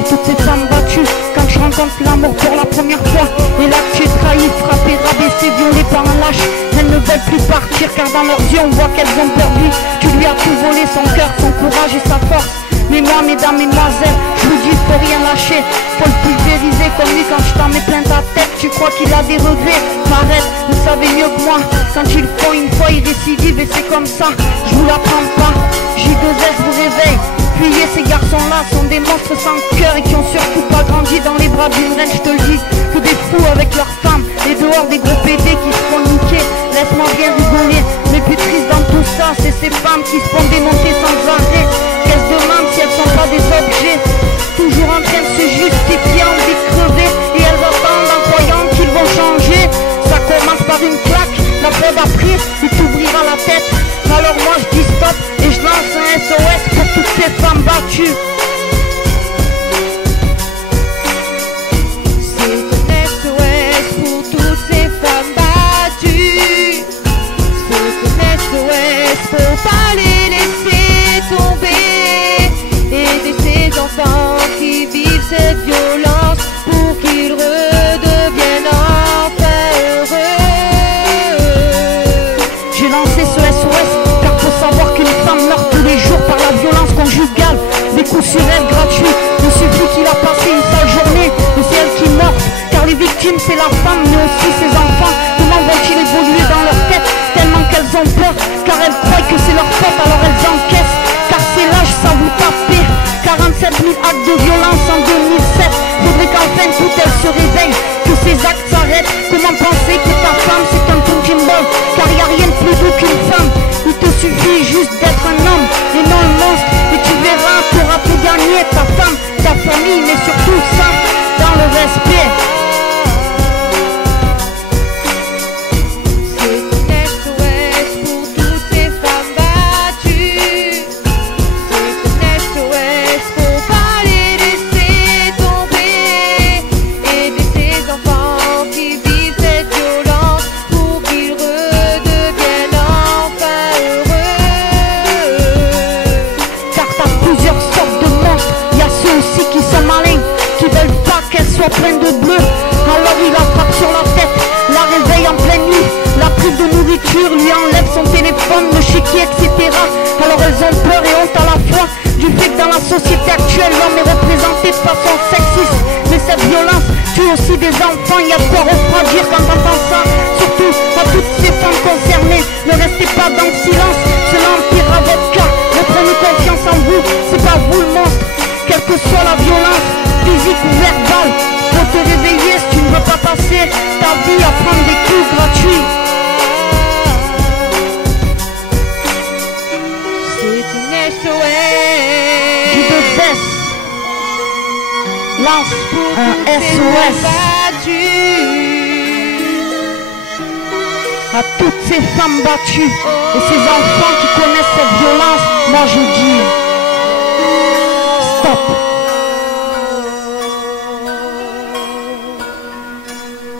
pour toutes ces femmes battues. Quand je rencontre l'amour pour la première fois, et là que tu es trahi, frappé, rabaissé, violé par un lâche. Elles ne veulent plus partir car dans leurs yeux on voit qu'elles ont perdu. Tu lui as tout volé, son cœur, son courage et sa force. Mais moi, mesdames, mesdemoiselles, je vous dis, faut rien lâcher. Faut le pulvériser comme lui quand je t'en mets plein ta tête. Tu crois qu'il a des regrets? M'arrête, vous savez mieux que moi. Quand il le faut une fois, il récidive et c'est comme ça. Je vous l'apprends pas, J2S vous réveille. Fuyez, ces garçons-là sont des monstres sans cœur et qui ont surtout pas grandi dans les bras d'une reine, je te le dis. Que des fous avec leurs femmes, et dehors des gros pédés qui se font niquer. Laisse-moi bien rigoler, mais plus triste dans tout ça, c'est ces femmes qui se font démonter sans arrêt. Qu'elles se demandent si elles sont pas des objets, toujours en train de se justifier, envie de crever. Et elles attendent en croyant qu'ils vont changer. Ça commence par une claque, la fois d'après, il t'ouvrira la tête. Alors moi je dis stop et je lance un SOS pour toutes ces femmes battues. Faut pas les laisser tomber, aider ces enfants qui vivent cette violence pour qu'ils redeviennent enfin heureux. J'ai lancé ce SOS car faut savoir qu'une femme meurt tous les jours par la violence conjugale. Des coups sur elle gratuits, il suffit qu'il a passé une sale journée et c'est elle qui meurt. Car les victimes c'est la femme mais aussi ses enfants. Comment vont-ils évoluer dans leur tête tellement qu'elles ont peur? Car elles croient que c'est leur faute alors elles encaissent. Car c'est l'âge, ça vous taper 47 000 actes de violence en 2007. Faudrait qu'enfin toutes elles se réveillent, que ces actes s'arrêtent. Comment penser que ta femme c'est qu'un punching ball? Car y a rien de plus doux qu'une femme. Il te suffit juste d'être un homme et non un monstre. Et tu verras, t'auras tout gagné, ta femme, ta famille, mais surtout ça, dans le respect. Plein de bleu, alors il la frappe sur la tête, la réveille en pleine nuit, la prive de nourriture, lui enlève son téléphone, le chéquier, etc. Alors elles ont peur et honte à la fois du fait que dans la société actuelle l'homme est représenté de façon sexiste. Mais cette violence tue aussi des enfants, il y a de quoi refroidir quand on entend ça. Surtout à toutes ces femmes concernées, ne restez pas dans le silence, cela empirera votre cas. Reprenez confiance en vous, c'est pas vous le monstre, quelle que soit la violence, physique ou verbale. Faut te réveiller si tu ne veux pas passer ta vie à prendre des coups gratuits. C'est une SOS. J2S lance un SOS à toutes ces femmes battues et ces enfants qui connaissent cette violence. Moi je dis stop.